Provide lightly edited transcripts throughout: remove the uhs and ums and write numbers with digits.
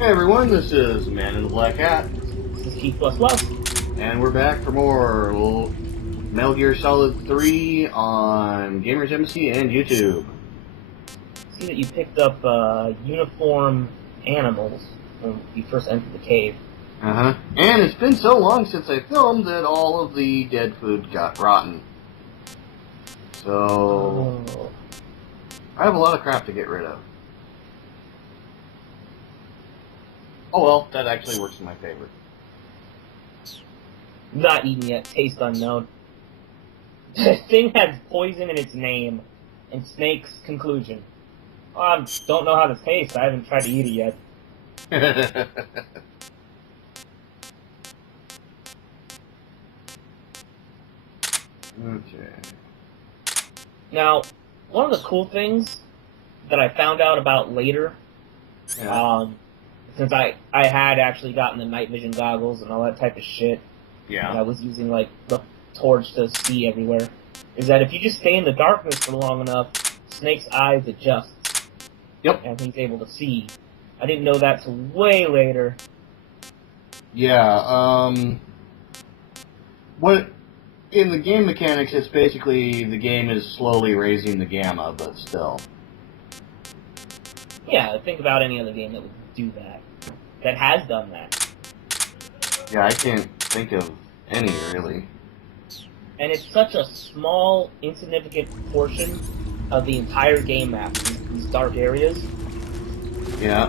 Hey everyone, this is Man in the Black Hat, This is T++. and we're back for more Metal Gear Solid 3 on Gamers Embassy and YouTube. See that you picked up uniform animals when you first entered the cave. And it's been so long since I filmed that all of the dead food got rotten. So, I have a lot of crap to get rid of. Oh well, that actually works in my favor. Not eaten yet, taste unknown. The thing has poison in its name, and Snake's conclusion. Don't know how to taste, I haven't tried to eat it yet. Okay. Now, one of the cool things that I found out about later, since I had actually gotten the night vision goggles and all that type of shit, and I was using like the torch to see everywhere, is that if you just stay in the darkness for long enough, Snake's eyes adjust. Yep. And he's able to see. I didn't know that till way later. Yeah, what in the game mechanics, it's basically the game is slowly raising the gamma, but still. Yeah, think about any other game that would do that. That has done that. Yeah, I can't think of any, really. And it's such a small, insignificant portion of the entire game map, these dark areas. Yeah.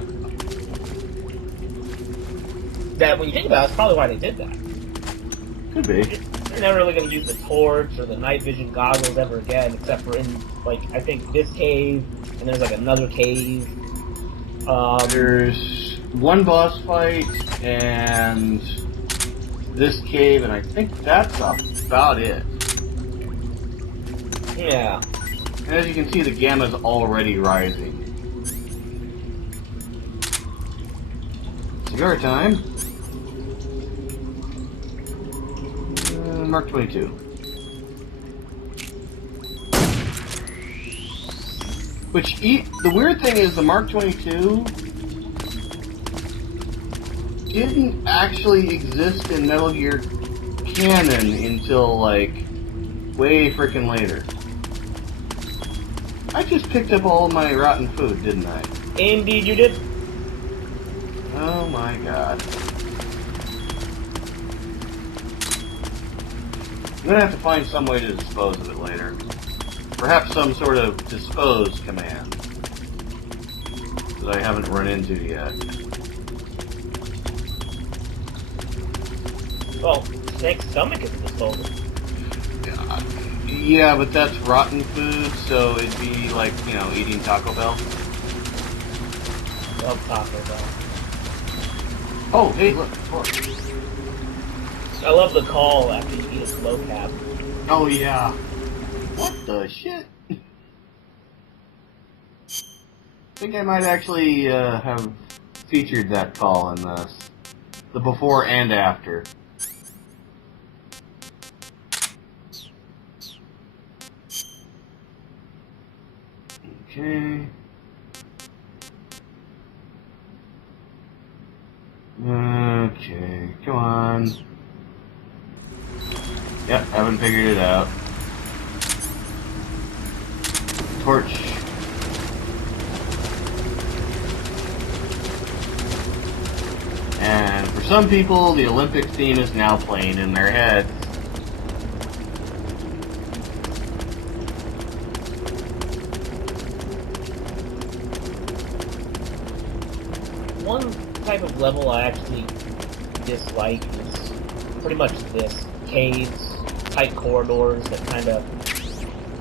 That, when you think about it, it's probably why they did that. Could be. They're never really going to use the torch or the night vision goggles ever again, except for in, like, I think this cave, and there's, like, another cave. There's one boss fight, and this cave, and I think that's about it. Yeah. And as you can see, the gamma's already rising. Cigar time. Mark 22. Which, the weird thing is, the Mark 22 didn't actually exist in Metal Gear canon until, like, way frickin' later. I just picked up all of my rotten food, didn't I? Indeed you did. Oh my god. I'm gonna have to find some way to dispose of it later. Perhaps some sort of dispose command that I haven't run into yet. Well, Snake's stomach is disposable. Yeah, but that's rotten food, so it'd be like, you know, eating Taco Bell. Love Taco Bell. Oh, hey, look. I love the call after you eat a slow cap. Oh, yeah. What the shit? I think I might actually have featured that call in this. The before and after. Okay. Okay, come on. Yep, haven't figured it out. Torch. And for some people, the Olympic theme is now playing in their heads. One type of level I actually dislike is pretty much this. Caves, tight corridors that kind of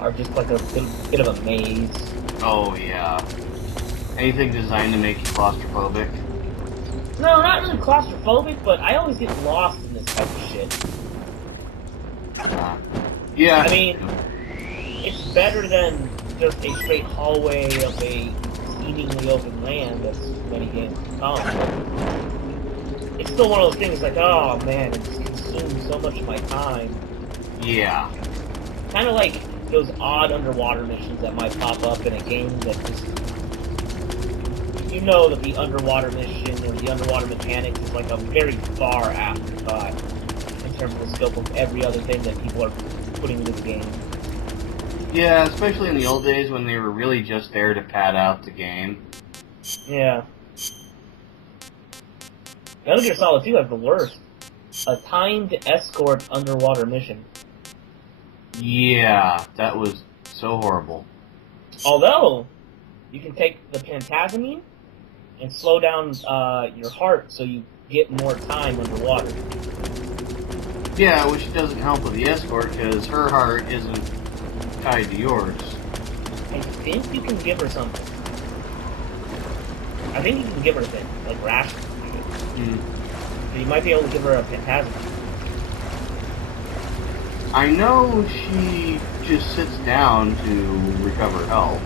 are just like a bit of a maze. Oh, yeah. Anything designed to make you claustrophobic? No, not really claustrophobic, but I always get lost in this type of shit. Yeah. I mean, it's better than just a straight hallway of a seemingly open land, as many games come. But it's still one of those things like, oh man, it's consumed so much of my time. Yeah. Kind of like those odd underwater missions that might pop up in a game that just you know that the underwater mission or the underwater mechanics is like a very far afterthought in terms of the scope of every other thing that people are putting into the game. Yeah, especially in the old days when they were really just there to pad out the game. Yeah. Metal Gear Solid 2 has the worst. A timed escort underwater mission. Yeah, that was so horrible. Although, you can take the pentamine and slow down your heart so you get more time underwater. Yeah, which doesn't help with the escort because her heart isn't tied to yours. I think you can give her something. I think you can give her things, like rations. So you might be able to give her a pentamine. I know she just sits down to recover health.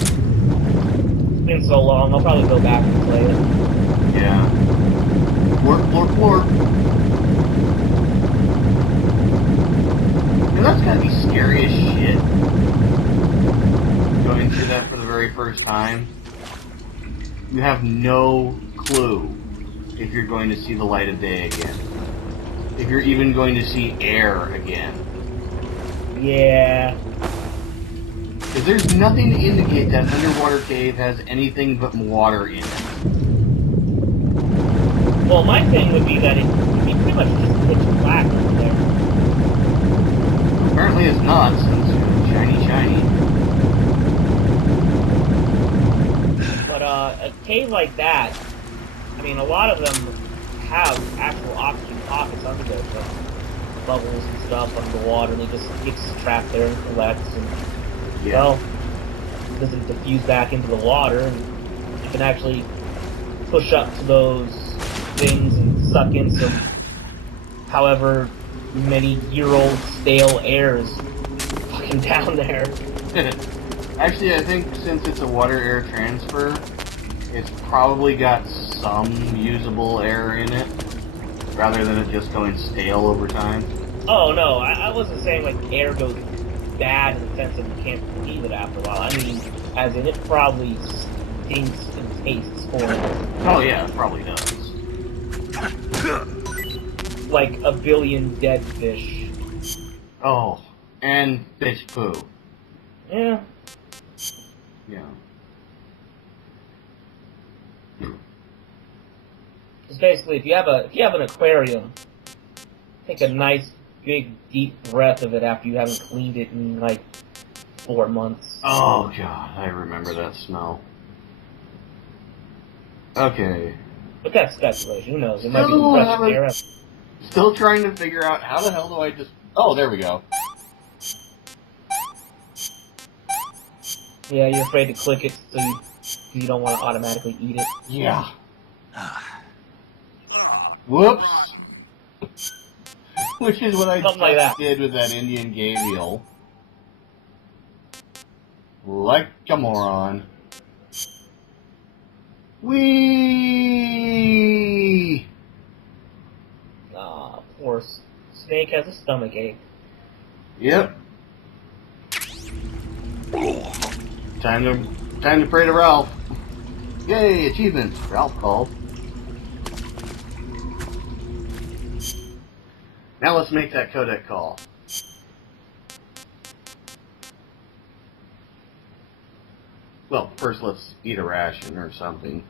It's been so long, I'll probably go back and play it. Yeah. Floor. And that's gotta be scary as shit. Going through that for the very first time. You have no clue if you're going to see the light of day again. If you're even going to see air again. Yeah. Because there's nothing to indicate that an underwater cave has anything but water in it. Well, my thing would be that it would be pretty much just pitch black under there. Apparently it's not, since it's shiny. But a cave like that, I mean, a lot of them have actual oxygen pockets under there, so bubbles and stuff under the water, and it just gets trapped there and collects, and, well, it doesn't diffuse back into the water, and you can actually push up to those things and suck in some however many year-old stale air is fucking down there. Actually, I think since it's a water-air transfer, it's probably got some usable air in it, rather than it just going stale over time. Oh, no, I wasn't saying, like, air goes bad in the sense that you can't breathe it after a while. I mean, as in, it probably stinks and tastes horrible. Oh yeah, it probably does. Like a billion dead fish. Oh, and fish poo. Yeah. Yeah. Because basically, if you have an aquarium, take a nice big deep breath of it after you haven't cleaned it in like 4 months. Oh god, I remember that smell. Okay. But that's speculation. Who knows? It might be fresh air. Still trying to figure out how the hell do I just... Oh, there we go. Yeah, you're afraid to click it, so you don't want to automatically eat it. Yeah. Whoops. Which is what I just did with that Indian game eel. Like a moron. Whee! Ah, poor Snake has a stomach ache. Yep. Time to pray to Ralph. Yay, achievement. Ralph called. Now let's make that codec call. Well, first let's eat a ration or something.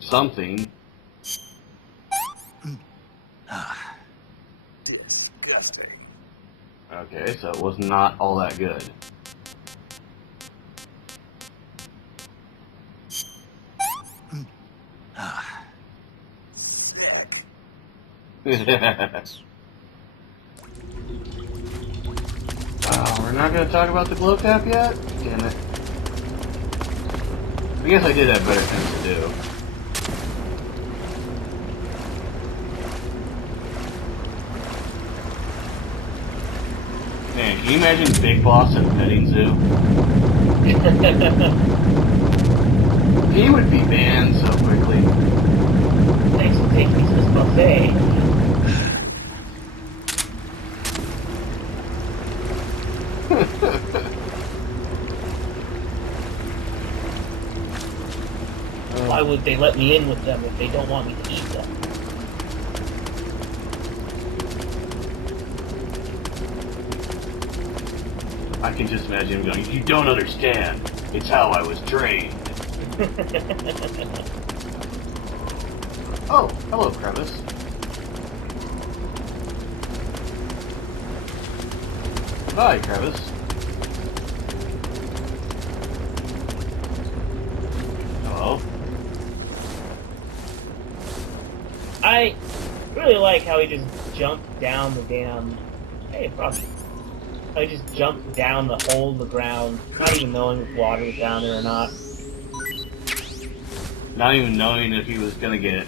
Something. Disgusting. Okay, so it was not all that good. Sick. We're not going to talk about the glow tap yet? Damn it. I guess I did have better things to do. Man, can you imagine Big Boss at a petting zoo? He would be banned so quickly. Thanks for taking me to this buffet. Why would they let me in with them if they don't want me to eat them? I can just imagine him going, "You don't understand. It's how I was trained." Oh, hello, Crevice. Hi, Crevice. Hello. I really like how he just jumped down the damn... Hey, probably. I just jumped down the hole in the ground, not even knowing if water was down there or not. Not even knowing if he was gonna get,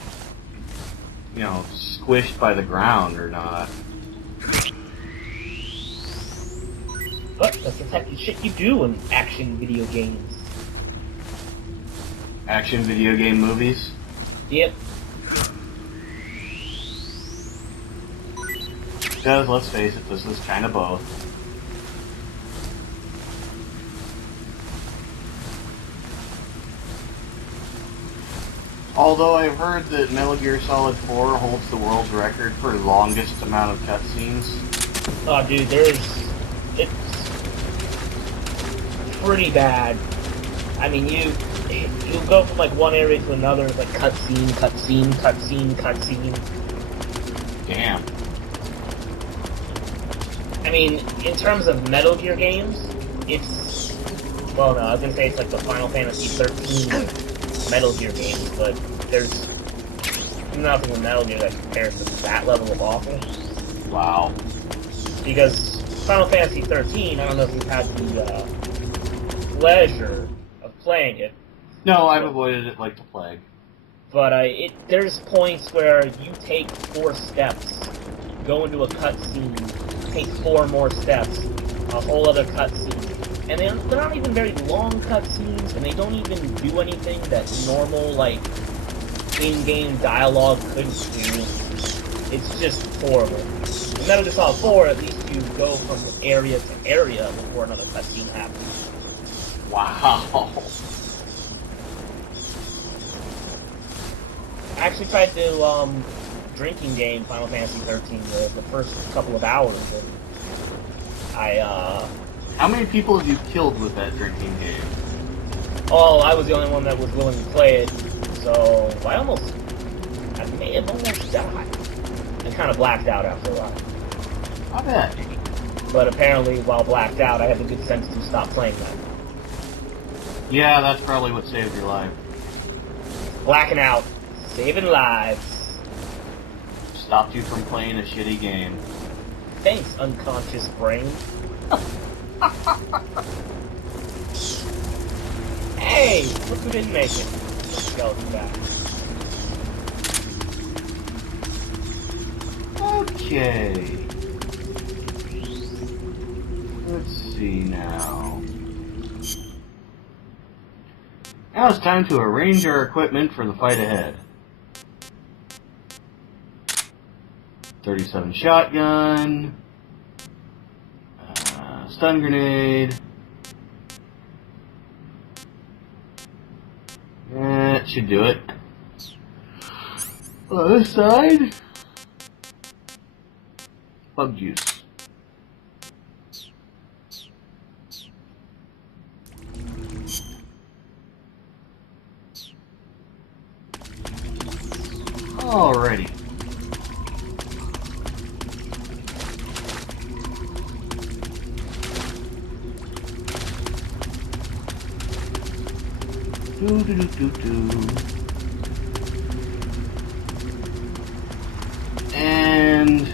you know, squished by the ground or not. But that's the type of shit you do in action video games. Action video game movies? Yep. Because, let's face it, this is kind of both. Although I've heard that Metal Gear Solid 4 holds the world's record for longest amount of cutscenes. Oh, dude, it's pretty bad. I mean, you go from like one area to another, like cutscene, cutscene, cutscene, cutscene. Damn. I mean, in terms of Metal Gear games, it's... Well, no, I was gonna say it's like the Final Fantasy 13 Metal Gear games, but there's nothing in Metal Gear that compares to that level of awful. Wow. Because Final Fantasy 13, I don't know if you've had the pleasure of playing it. No, I've avoided it like the plague. But there's points where you take 4 steps, go into a cutscene, take 4 more steps, a whole other cutscene. And they're not even very long cutscenes, and they don't even do anything that normal, like, in-game dialogue couldn't do. It's just horrible. In Metal Gear Solid 4, at least you go from area to area before another cutscene happens. Wow. I actually tried to, drinking game Final Fantasy 13 the first couple of hours, and How many people have you killed with that drinking game? Oh, I was the only one that was willing to play it, so I may have almost died. I kind of blacked out after a while. I bet. But apparently, while blacked out, I had the good sense to stop playing that. Yeah, that's probably what saved your life. Blacking out, saving lives. Stopped you from playing a shitty game. Thanks, unconscious brain. Hey, look who didn't make it. Skeleton back. Okay. Let's see now. Now it's time to arrange our equipment for the fight ahead. 37 shotgun. Stun grenade. That should do it. On this side, bug juice. Alrighty. And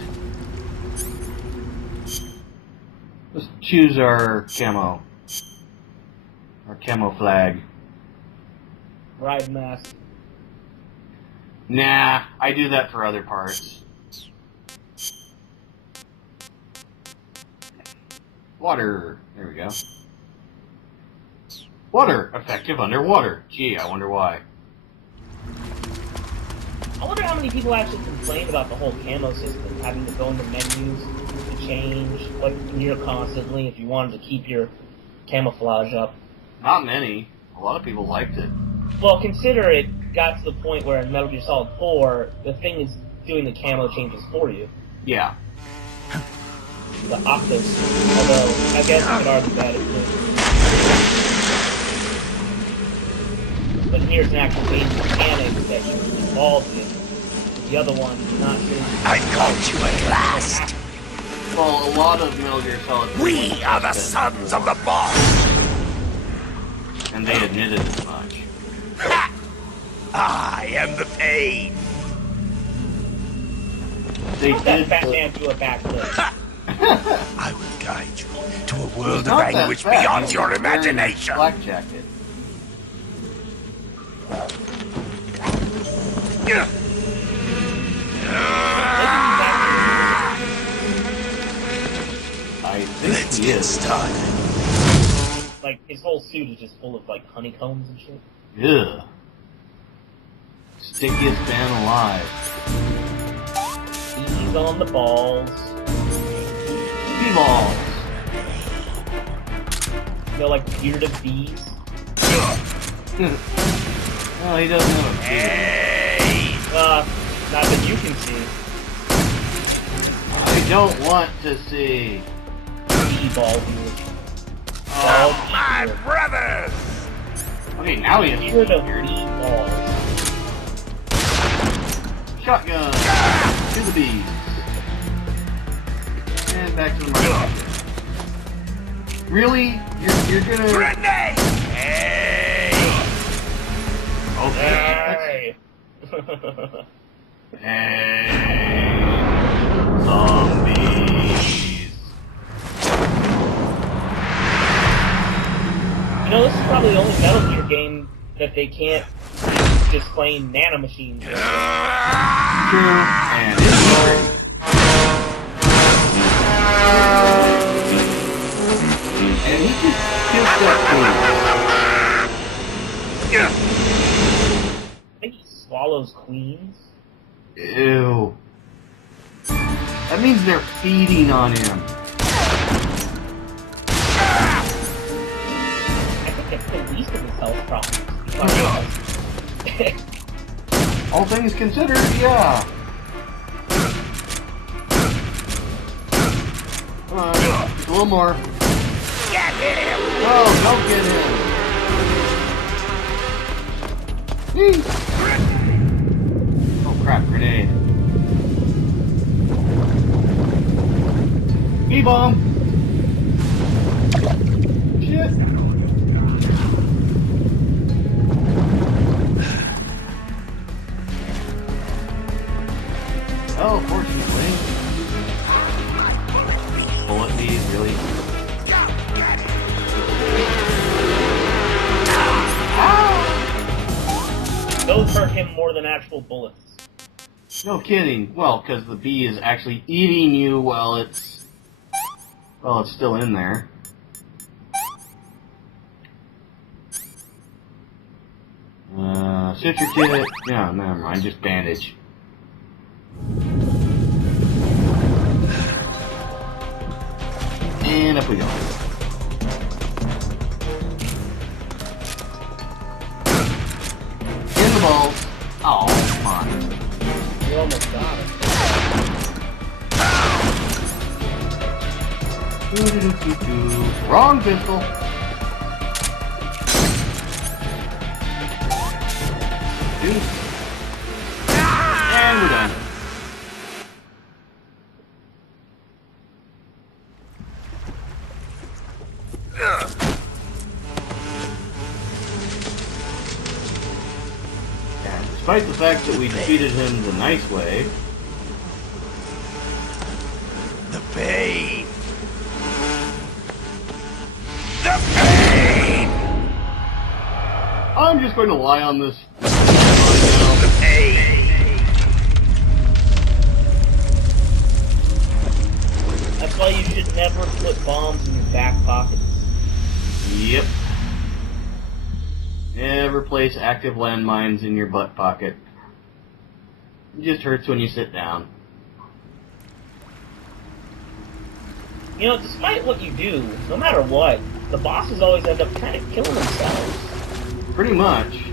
let's choose our camo. Our camo flag. Ride mask. Nah, I do that for other parts. Water. There we go. Water. Effective underwater. Gee, I wonder why. I wonder how many people actually complain about the whole camo system, having to go into menus to change, like, near constantly if you wanted to keep your camouflage up. Not many. A lot of people liked it. Well, consider it got to the point where in Metal Gear Solid 4, the thing is doing the camo changes for you. Yeah. The Octus. Although, I guess you could argue that it could. But here's an actual game mechanic that you're involved in. The other one, not really. I caught you at last! Well, a lot of Metal Gear Solid... We are the sons of the boss! And they admitted as much. Ha! I am the pain! They Let that did fat put- man do a backflip. I will guide you to a world of Not that anguish fat, beyond he your was wearing a imagination! Black jacket. I think Let's he get is. started. Like, his whole suit is just full of, like, honeycombs and shit. Ugh. Stickiest man alive. He's on the balls. T-balls. You know, like, bearded bees. Well, he doesn't know. Hey! Not that you can see. I don't want to see. Bee ball beard. Oh, my brothers! Okay, now he has Beard of beard. bee balls. Shotgun. To the bees. And back to the market. Really? You're gonna... Grenade! Hey! Okay. Hey! Hey. Zombies. You know, this is probably the only Metal Gear game that they can't just plain nanomachines. True. And it's great. And he just kills that I think he swallows queens. food. Ew. That means they're feeding on him. I think that's the least of his health problems. All things considered, yeah. Just a little more. Get him! Oh, don't get him. Whee! Oh crap, grenade. B-bomb! Shit! Oh, fortunately. Bullet bees, really? Those hurt him more than actual bullets. No kidding. Well, because the bee is actually eating you while it's... Well, it's still in there. Suture kit. Yeah, never mind. Just bandage. And up we go. In the balls. Oh, come on. You almost got it. Doo-doo-doo-doo-doo. Wrong pistol. And we're done. And despite the fact that we defeated him the nice way, The pain! The pain! I'm just going to lie on this. The pain! That's why you should never put bombs in your back pockets. Yep. Never place active landmines in your butt pocket. It just hurts when you sit down. You know, despite what you do, no matter what, the bosses always end up kind of killing themselves. Pretty much.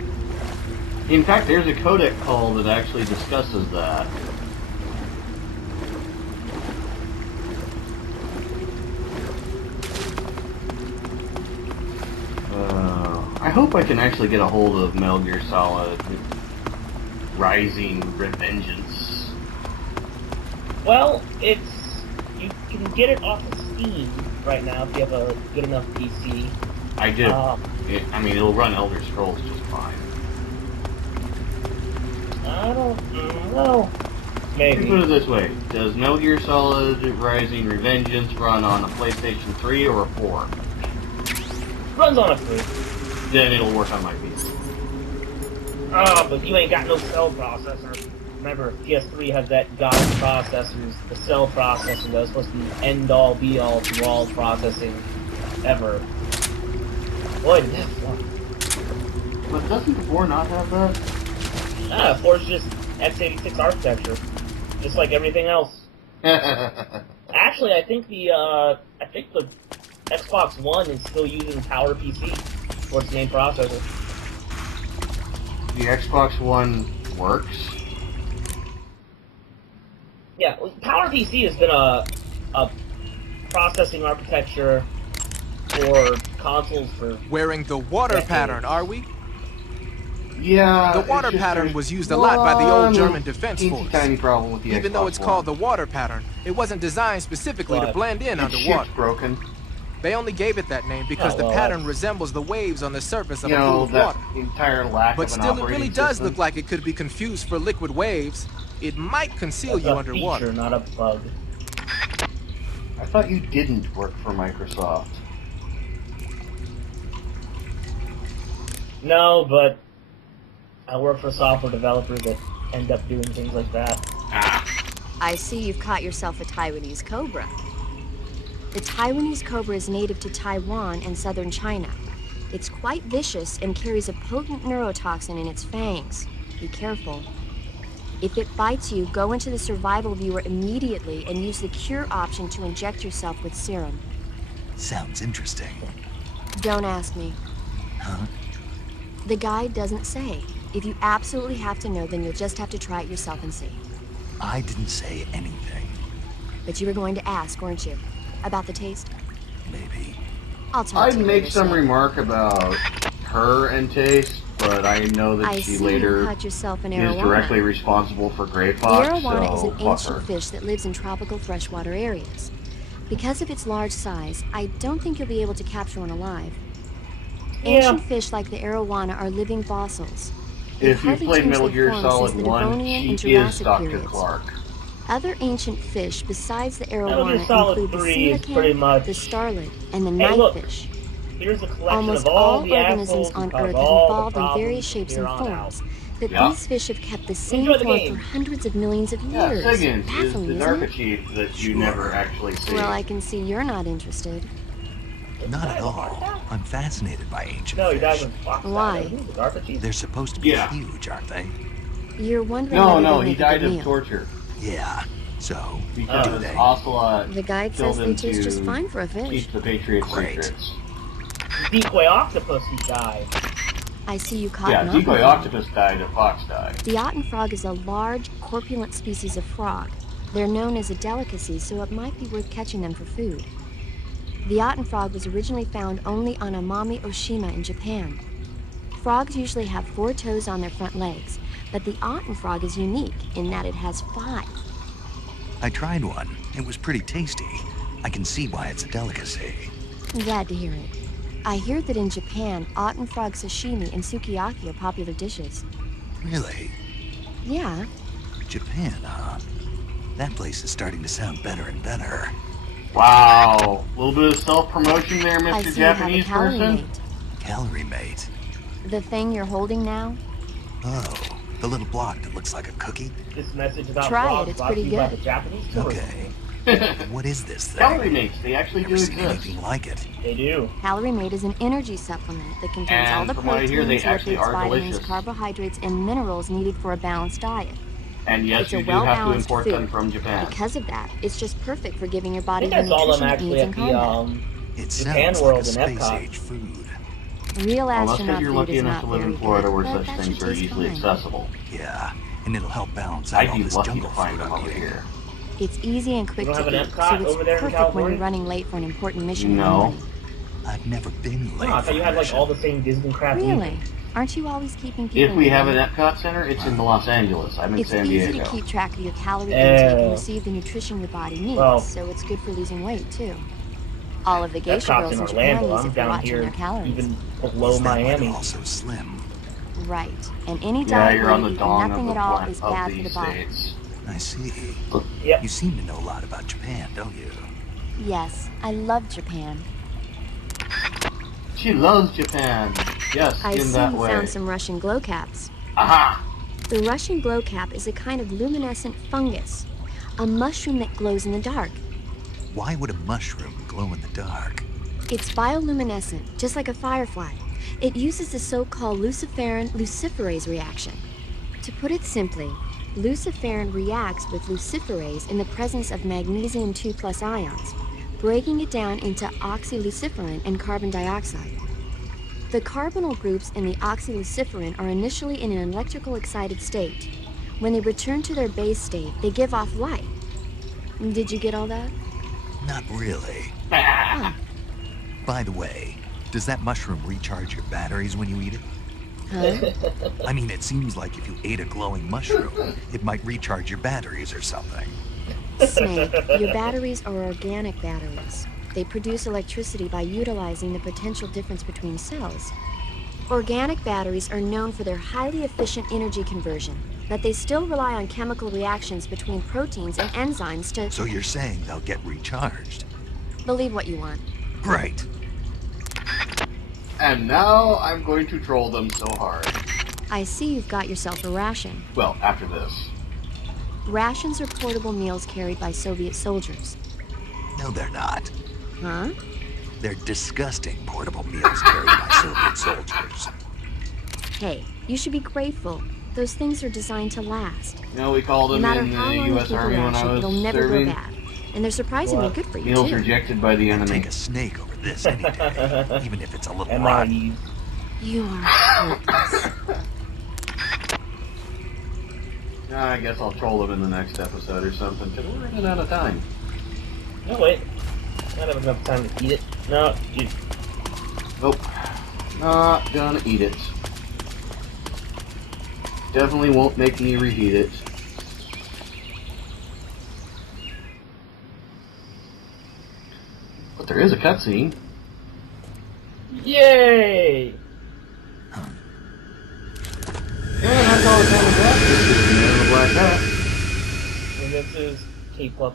In fact, there's a codec call that actually discusses that. I hope I can actually get a hold of Metal Gear Solid Rising Revengeance. Well, you can get it off of Steam right now if you have a good enough PC. I do. I mean, it'll run Elder Scrolls just fine. I don't know. Maybe. Let me put it this way. Does Metal Gear Solid Rising Revengeance run on a PlayStation 3 or a 4? Runs on a 3. Then it'll work on my PC. Oh, but you ain't got no cell processor. Remember, PS3 has that god processors. The cell processor that's supposed to be end-all, be-all, to-all processing ever. Boy, did that one. But doesn't the 4 not have that? 4's just x86 architecture, just like everything else. Actually, I think the Xbox One is still using PowerPC for its main processor. The Xbox One works? Yeah, PowerPC has been a processing architecture for consoles for Wearing the water decades. pattern, are we? Yeah. The water pattern was used a lot by the old German defense force. Tiny problem with the Even though Xbox it's One. called the water pattern, it wasn't designed specifically to But blend in Its underwater. ship's broken. They only gave it that name because the well, pattern resembles the waves on the surface of You a pool know, of that water. entire lack But of an still, it operating really does system. look like it could be confused for liquid waves. It might conceal that's you a underwater. feature, not a bug. I thought you didn't work for Microsoft. No, but I work for software developers that end up doing things like that. I see you've caught yourself a Taiwanese cobra. The Taiwanese cobra is native to Taiwan and southern China. It's quite vicious and carries a potent neurotoxin in its fangs. Be careful. If it bites you, go into the survival viewer immediately and use the cure option to inject yourself with serum. Sounds interesting. Don't ask me. Huh? The guide doesn't say. If you absolutely have to know, then you'll just have to try it yourself and see. I didn't say anything. But you were going to ask, weren't you? About the taste? Maybe. I'll talk I'd to you make later, some Sam. remark about her and taste, but I know that I she see later you caught yourself an is arowana. directly responsible for Grey The Fox, arowana is so an fuck ancient her. fish that lives in tropical freshwater areas. Because of its large size, I don't think you'll be able to capture one alive. Yeah. Ancient fish like the arowana are living fossils. They've If you've hardly played changed Metal their Gear form Solid since the 1, Devonian and she is Jurassic Dr. periods. Clark. Other ancient fish besides the Metal Gear arowana Solid include the 3 is pretty coelacanth, much- the starlet, and the Hey, look. knifefish. Here's a collection Almost of all all the organisms assholes on who cause Earth have all the evolved in problems various shapes from and here on out. forms, but Yeah. these fish have kept the same Enjoy the form game. for hundreds of millions of Yeah, years. Siggins is Baffling, the isn't DARPA it? chief that you Sure. never actually see. Well, I can see you're not interested. Not Died at of a heart all. attack? I'm fascinated by ancient No, he died fish. when Fox died. Why? He was a DARPA chief. They're supposed to be Yeah. huge, aren't they? You're wondering No, whether no, they he make a died good of meal. torture Yeah. So, because do they? Ocelot The guide killed says they him taste just to fine for a fish. keep the Patriots Great. secrets. Decoy octopus who died. I see you caught Yeah, an Decoy Ottenfrog. Octopus died if Fox died. The Ottenfrog is a large, corpulent species of frog. They're known as a delicacy, so it might be worth catching them for food. The Ottenfrog was originally found only on Amami Oshima in Japan. Frogs usually have 4 toes on their front legs, but the Ottenfrog is unique in that it has 5. I tried one. It was pretty tasty. I can see why it's a delicacy. I'm glad to hear it. I hear that in Japan, Ottenfrog sashimi and sukiyaki are popular dishes. Really? Yeah, Japan, huh? That place is starting to sound better and better. Wow, a little bit of self-promotion there, I Mr. see you have a Japanese calorie person. mate. Calorie mate. The thing you're holding now? Oh, the little block that looks like a cookie? This message about Try it, frogs it's brought to pretty you by good. the Japanese tourists. Okay. What is this thing? Calorie mates, they actually do Never seen exist. anything like it. They do. Calorie Mate is an energy supplement that contains And all the from what I hear, proteins, they actually lipids, are vitamins, delicious. carbohydrates, and minerals needed for a balanced diet. And yes, It's a you do have to well-balanced import food. them from Japan. Because of that, it's just perfect for giving your I body think the I saw them nutrition it actually needs in at the combat. It Japan sounds World like a in space Epcot. age food. Real Well, that's because astronaut you're food lucky is enough not to live very in Florida good, where but such that things should are taste easily fine. accessible. Yeah, and it'll help balance out I'd all be this lucky to jungle find food them I'm over eating. here. It's easy and quick don't to have an eat, Epcot so it's over there in perfect when you're California? running late for an important mission in the No. morning. I've never been late No, I for thought you a had like mission. all the same Disney crap. Really? Aren't you always keeping people If we have an waiting? Epcot Center, it's in Los Angeles. I'm in It's San easy Diego. to keep track of your calorie intake and Uh, receive the nutrition your body needs, well- so it's good for losing weight, too. All of the geisha Epcot's girls in in Japan Orlando. use I'm it for down watching here, their calories. even below Is that why Miami. they're all so slim? Right. And any Yeah, diet you're where on you the eat dong of nothing the at all plant is of bad for the the body. I states. see. Yep. You seem to know a lot about Japan, don't you? Yes, I love Japan. She loves Japan. Yes, I in see that you way. found some Russian glow caps. Aha! The Russian glow cap is a kind of luminescent fungus, a mushroom that glows in the dark. Why would a mushroom glow in the dark? It's bioluminescent, just like a firefly. It uses the so-called luciferin luciferase reaction. To put it simply, luciferin reacts with luciferase in the presence of magnesium 2+ ions, breaking it down into oxyluciferin and carbon dioxide. The carbonyl groups in the oxyluciferin are initially in an electrical excited state. When they return to their base state, they give off light. Did you get all that? Not really. Oh, By the way, does that mushroom recharge your batteries when you eat it? huh? I mean, it seems like if you ate a glowing mushroom, it might recharge your batteries or something. Snake, your batteries are organic batteries. They produce electricity by utilizing the potential difference between cells. Organic batteries are known for their highly efficient energy conversion, but they still rely on chemical reactions between proteins and enzymes to So you're saying they'll get recharged? believe what you want. Great. And now I'm going to troll them so hard. I see you've got yourself a ration. Well, after this. Rations are portable meals carried by Soviet soldiers. No, they're not. Huh? They're disgusting portable meals carried by Soviet soldiers. Hey, you should be grateful. Those things are designed to last. You know, we called No them matter in how the long you U.S. keep a Army when I ration, was it'll never serving. go bad. And they're surprisingly What? good for you, Meals too. rejected by the I'd enemy. take a snake over this any day, even if it's a little And rotten. You are hopeless. I guess I'll troll them in the next episode or something, because we're running out of time. No, wait. I don't have enough time to eat it. No, you... Nope. Not gonna eat it. Definitely won't make me reheat it. But there is a cutscene. Yay! And that's all the time we got. This is the Man in the Black Hat. And this is K++. Ooh,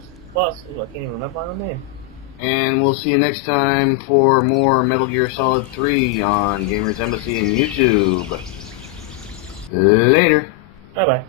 I can't even remember my own name. And we'll see you next time for more Metal Gear Solid 3 on Gamers Embassy and YouTube. Later. Bye-bye.